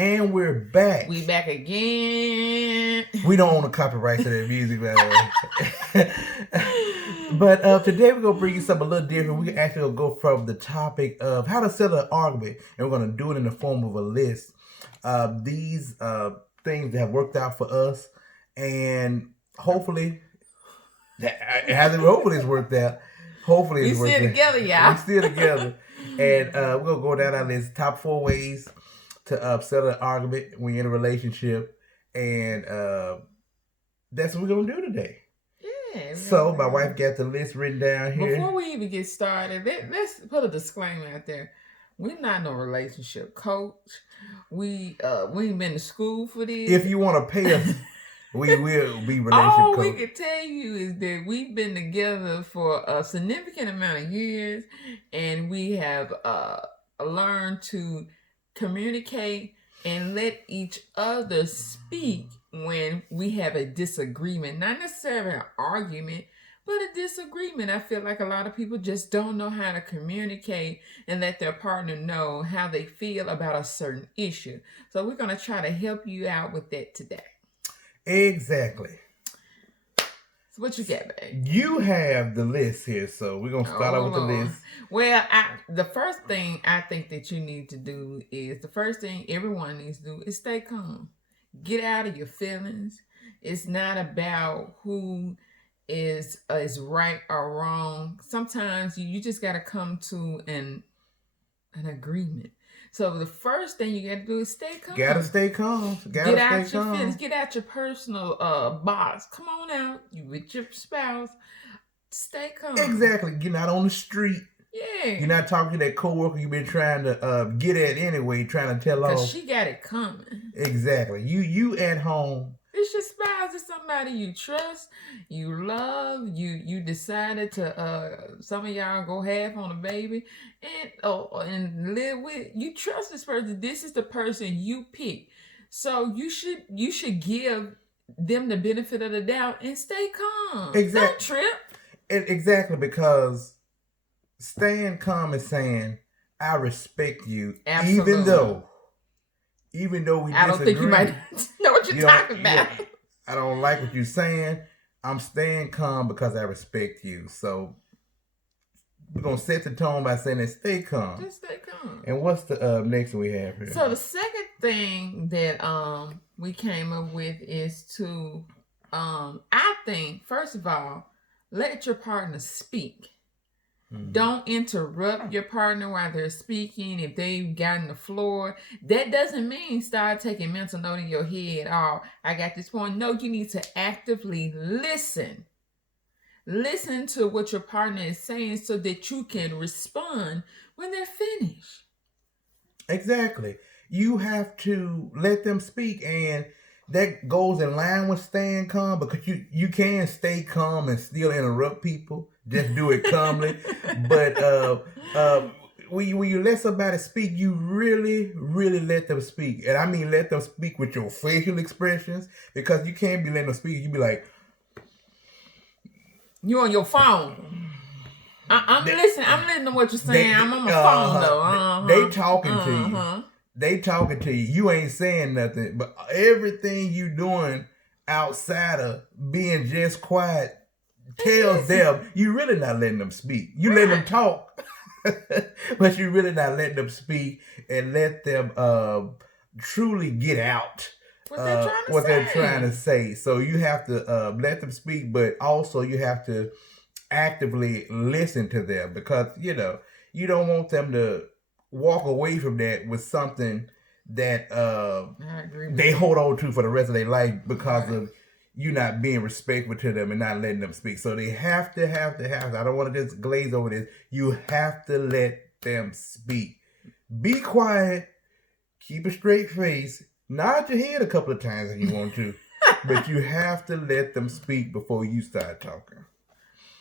And we're back. We back again. We don't own the copyrights to that music, by the way. But today we're going to bring you something a little different. We actually will go from the topic of how to settle an argument, and we're going to do it in the form of a list. These things that have worked out for us, and hopefully, hopefully it's worked out. Hopefully it's worked out. We still together, y'all. We still together. And we're going to go down our list. Top 4 ways to settle an argument when you're in a relationship. And that's what we're going to do today. Yeah. So my wife got the list written down here. Before we even get started, let's put a disclaimer out there. We're not no relationship coach. We ain't been to school for this. If you want to pay us, we will be relationship All coach. we can tell you is that we've been together for a significant amount of years, and we have learned to communicate and let each other speak when we have a disagreement. Not necessarily an argument, but a disagreement. I feel like a lot of people just don't know how to communicate and let their partner know how they feel about a certain issue. So we're going to try to help you out with that today. Exactly. So what you got, babe? You have the list here, so we're going to start out with the list. Well, the first thing I think that you need to do is, the first thing everyone needs to do is stay calm. Get out of your feelings. It's not about who is right or wrong. Sometimes you just got to come to an agreement. So the first thing you got to do is stay calm. Gotta stay calm. Get out your feelings. Get out your personal box. Come on out. You with your spouse. Stay calm. Exactly. You're not on the street. Yeah. You're not talking to that coworker you've been trying to get at anyway, trying to tell off. Because she got it coming. Exactly. You at home. It's your spouse. It's somebody you trust, you love. You decided to some of y'all go half on a baby and live with. You trust this person. This is the person you pick. So you should give them the benefit of the doubt and stay calm. Exactly. Don't trip. Exactly, because staying calm is saying, I respect you. Absolutely. Even though we disagree. I don't think you might know what you're talking about. Yeah, I don't like what you're saying. I'm staying calm because I respect you. So we're going to set the tone by saying that stay calm. Just stay calm. And what's the next one we have here? So the second thing that we came up with is to, I think, first of all, let your partner speak. Mm-hmm. Don't interrupt your partner while they're speaking. If they've gotten the floor, that doesn't mean start taking mental note in your head. Oh, I got this point. No, you need to actively listen. Listen to what your partner is saying so that you can respond when they're finished. Exactly. You have to let them speak, and that goes in line with staying calm, because you can stay calm and still interrupt people. Just do it calmly. But when you let somebody speak, you really, really let them speak. And I mean let them speak with your facial expressions, because you can't be letting them speak. You be like, you on your phone. I'm listening. I'm listening to what you're saying. I'm on my phone though. They talking to you. They talking to you. You ain't saying nothing, but everything you doing outside of being just quiet tells them you really not letting them speak. You let them talk, but you really not letting them speak and let them truly get out what they're trying to say. So you have to let them speak, but also you have to actively listen to them, because you don't want them to walk away from that with something that they hold on to for the rest of their life because of you not being respectful to them and not letting them speak. So they have to. I don't want to just glaze over this. You have to let them speak. Be quiet. Keep a straight face. Nod your head a couple of times if you want to. But you have to let them speak before you start talking.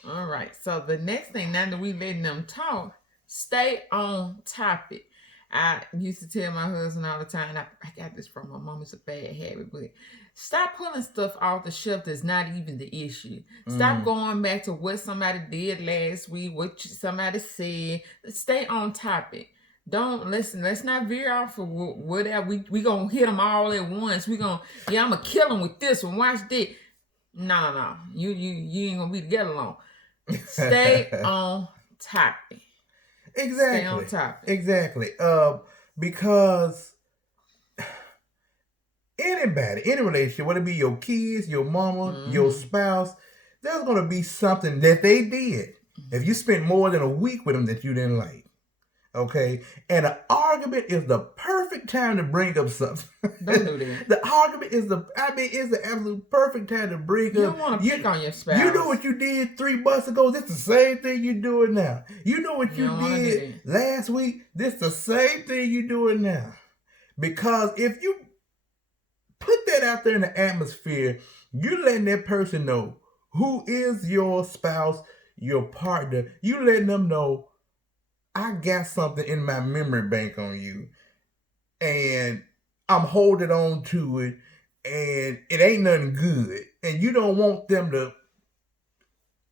All right. So the next thing, now that we letting them talk, stay on topic. I used to tell my husband all the time, I got this from my mom, it's a bad habit, but stop pulling stuff off the shelf that's not even the issue. Stop going back to what somebody did last week, what somebody said. Stay on topic. let's not veer off of whatever. We gonna hit them all at once. I'm gonna kill them with this one. Watch this. No. You ain't gonna be together long. Stay on topic. Exactly. Stay on topic. Exactly. Because anybody, any relationship, whether it be your kids, your mama, your spouse, there's gonna be something that they did. If you spent more than a week with them that you didn't like. Okay, and an argument is the perfect time to bring up something. Don't do that. The argument is the absolute perfect time to bring up. You don't want to pick on your spouse. You know what you did 3 months ago. This the same thing you doing now. You know what you did last week. This the same thing you doing now. Because if you put that out there in the atmosphere, you letting that person know who is your spouse, your partner. You letting them know, I got something in my memory bank on you, and I'm holding on to it, and it ain't nothing good. And you don't want them to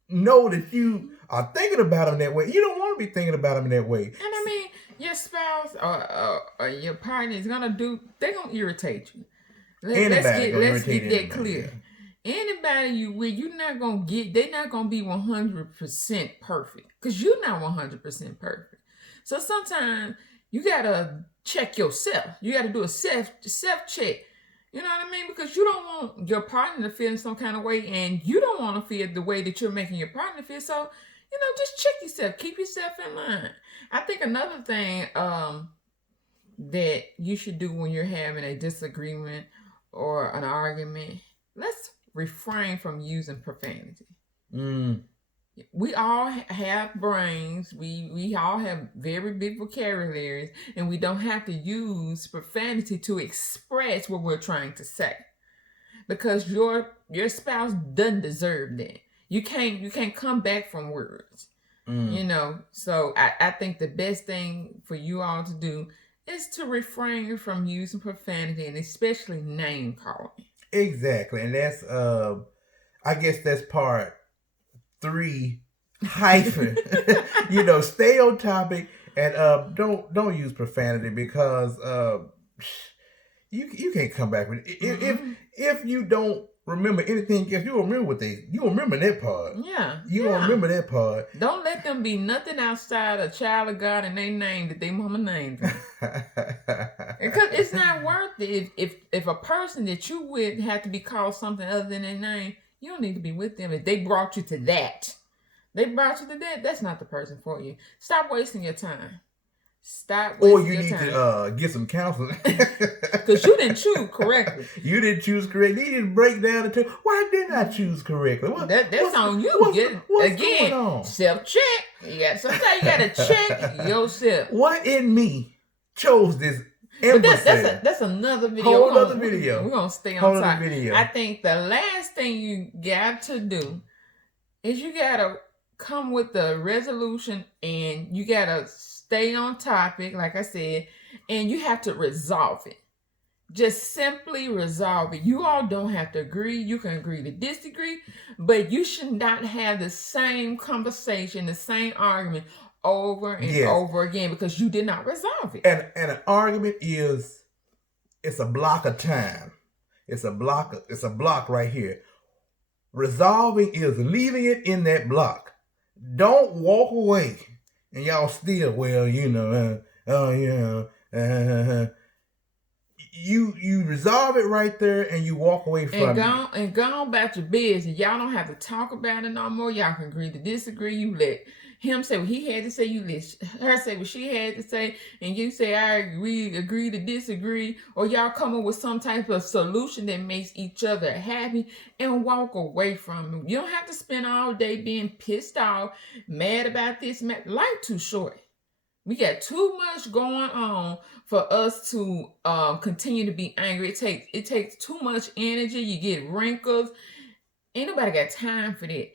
know that you are thinking about them that way. You don't want to be thinking about them that way. And I mean, your spouse or your partner is they're gonna irritate you. Let's get that clear. Yeah. Anybody you with, they're not gonna be 100% perfect, because you're not 100% perfect. So sometimes you gotta check yourself. You gotta do a self check. You know what I mean? Because you don't want your partner to feel in some kind of way, and you don't want to feel the way that you're making your partner feel. So, just check yourself. Keep yourself in line. I think another thing that you should do when you're having a disagreement or an argument, let's refrain from using profanity. We all have brains. We all have very big vocabularies, and we don't have to use profanity to express what we're trying to say, because your spouse doesn't deserve that. You can't come back from words. So I think the best thing for you all to do is to refrain from using profanity, and especially name calling. Exactly. And that's I guess that's part 3 hyphen. Stay on topic, and don't use profanity, because you can't come back with it. If you don't remember anything, if you remember you remember that part. Yeah. You remember that part. Don't let them be nothing outside a child of God and they name that they mama named them. Because it's not worth it. If a person that you with had to be called something other than their name, you don't need to be with them. If they brought you to that, that's not the person for you. Stop wasting your time. Or you need to get some counseling. Because you didn't choose correctly. You didn't choose correctly. You didn't break down the two. Why didn't I choose correctly? That's on you. What's going on? Self-check. Sometimes you got to check yourself. What in me chose this imbecile? That's another video. Whole other video. We're going to stay on top. I think the last thing you got to do is you got to come with the resolution, and you got to stay on topic, like I said, and you have to resolve it. Just simply resolve it. You all don't have to agree. You can agree to disagree, but you should not have the same conversation, the same argument over and over again, because you did not resolve it. And an argument it's a block of time. It's a block right here. Resolving is leaving it in that block. Don't walk away. And y'all still, you resolve it right there, and you walk away from it. And go on about your business. Y'all don't have to talk about it no more. Y'all can agree to disagree. You let him say what he had to say. You let her say what she had to say. And you say, I agree to disagree. Or y'all come up with some type of solution that makes each other happy, and walk away from it. You don't have to spend all day being pissed off, mad about this. Life too short. We got too much going on for us to continue to be angry. It takes too much energy. You get wrinkles. Ain't nobody got time for that.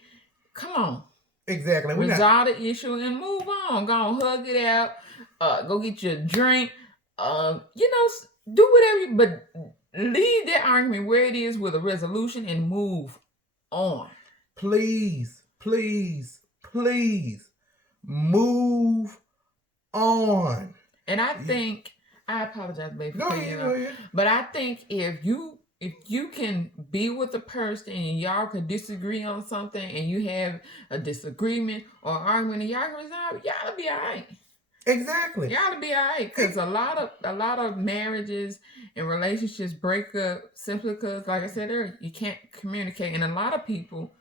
Come on. Exactly. Resolve the issue and move on. Go on, hug it out. Go get your drink. Do whatever, but leave that argument where it is with a resolution and move on. Please move on. And I think, I apologize, baby, for cutting you off. Go ahead. But I think if you can be with a person and y'all could disagree on something and you have a disagreement or argument and y'all can resolve, y'all be all right. Exactly. Y'all be all right, because a lot of marriages and relationships break up simply because, like I said earlier, you can't communicate, and a lot of people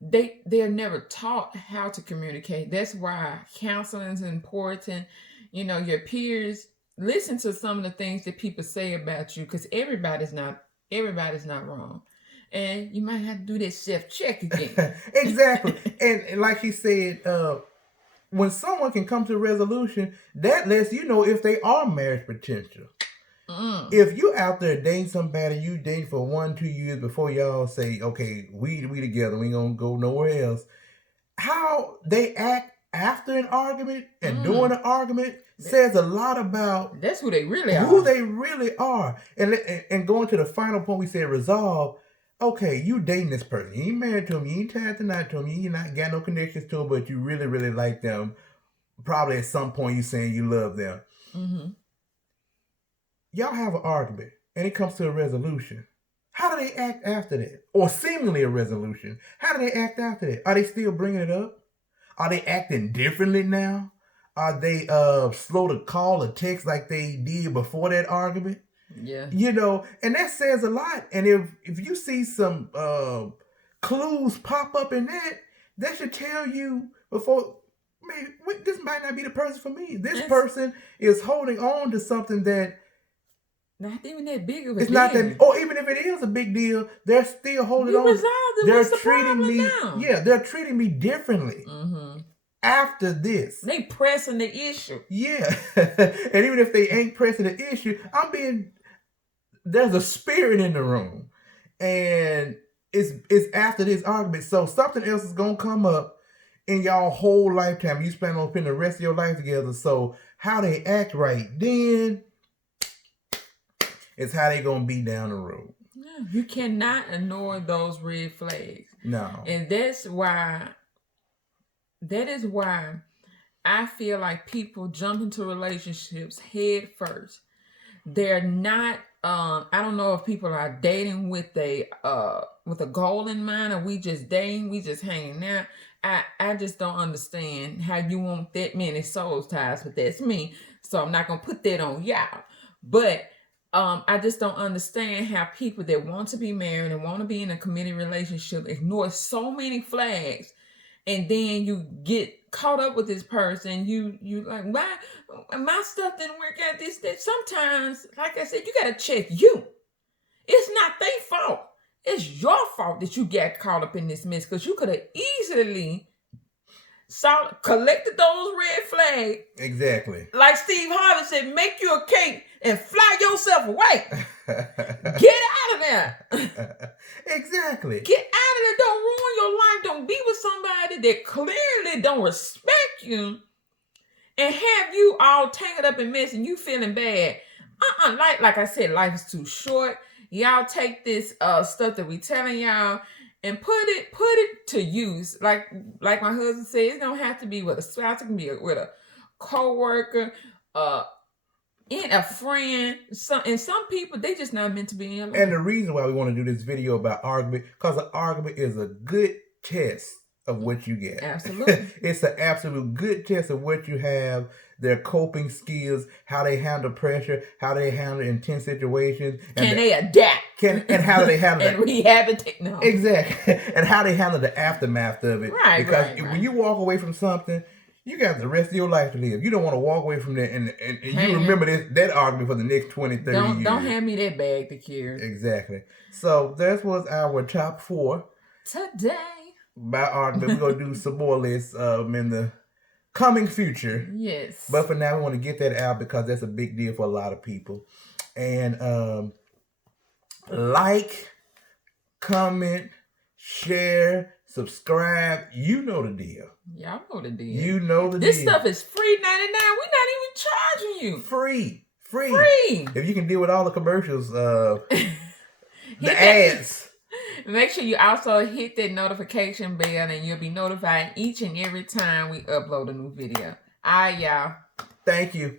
they're never taught how to communicate. That's why counseling is important. You know, your peers listen to some of the things that people say about you, because everybody's not wrong, and you might have to do that self check again. Exactly, and like he said, when someone can come to a resolution, that lets you know if they are marriage potential. If you out there dating somebody, you date for 1-2 years before y'all say, okay, we together, we ain't gonna go nowhere else. How they act after an argument and during an argument says a lot about that's who they really are. Who they really are. And going to the final point, we said resolve. Okay, you dating this person. You ain't married to them. You ain't tied tonight to them. You not got no connections to them, but you really, really like them. Probably at some point you saying you love them. Mm-hmm. Y'all have an argument, and it comes to a resolution. How do they act after that? Or seemingly a resolution. How do they act after that? Are they still bringing it up? Are they acting differently now? Are they slow to call or text like they did before that argument? Yeah. You know, and that says a lot. And if you see some clues pop up in that should tell you before, man, this might not be the person for me. This person is holding on to something that not even that big of a it's deal. not that, or even if it is a big deal, they're still holding on. Resolved it. They're What's the treating me. now? Yeah, they're treating me differently. Mm-hmm. After this, they pressing the issue. Yeah, and even if they ain't pressing the issue, there's a spirit in the room, and it's after this argument. So something else is gonna come up in y'all whole lifetime. You spend the rest of your life together. So how they act right then is how they gonna be down the road. Yeah, you cannot ignore those red flags. No, and that is why I feel like people jump into relationships head first. They're not. I don't know if people are dating with a goal in mind, or we just dating, we just hanging out. I just don't understand how you want that many soul ties, but that's me. So I'm not gonna put that on y'all. But I just don't understand how people that want to be married and want to be in a committed relationship ignore so many flags, and then you get caught up with this person. You like, why my stuff didn't work out? This that. Sometimes, like I said, you gotta check you. It's not their fault. It's your fault that you got caught up in this mess, because you could have easily collected those red flags. Exactly. Like Steve Harvey said, make you a cake and fly yourself away. Get out of there. Exactly. Get out of there. Don't ruin your life. Don't be with somebody that clearly don't respect you and have you all tangled up in mess and you feeling bad. Like I said, life is too short. Y'all take this stuff that we telling y'all and put it to use. Like my husband said, it don't have to be with a spouse. It can be with a co-worker, and a friend. Some people, they just not meant to be in life. And the reason why we want to do this video about argument, because an argument is a good test of what you get. Absolutely. It's an absolute good test of what you have, their coping skills, how they handle pressure, how they handle intense situations. Can they adapt? And how do they handle and rehabilitate? No. Exactly. And how they handle the aftermath of it. Right, because when you walk away from something, you got the rest of your life to live. You don't want to walk away from that and you remember that argument for the next 20, 30 years. Don't hand me that bag to carry. Exactly. So that was our top 4. Today. By argument. We're going to do some more lists in the coming future. Yes. But for now, we want to get that out because that's a big deal for a lot of people. And like, comment, share, subscribe. You know the deal. Y'all know the deal. You know the deal. This stuff is free $99. We're not even charging you. Free. If you can deal with all the commercials, the ads. Make sure you also hit that notification bell and you'll be notified each and every time we upload a new video. All right, y'all. Thank you.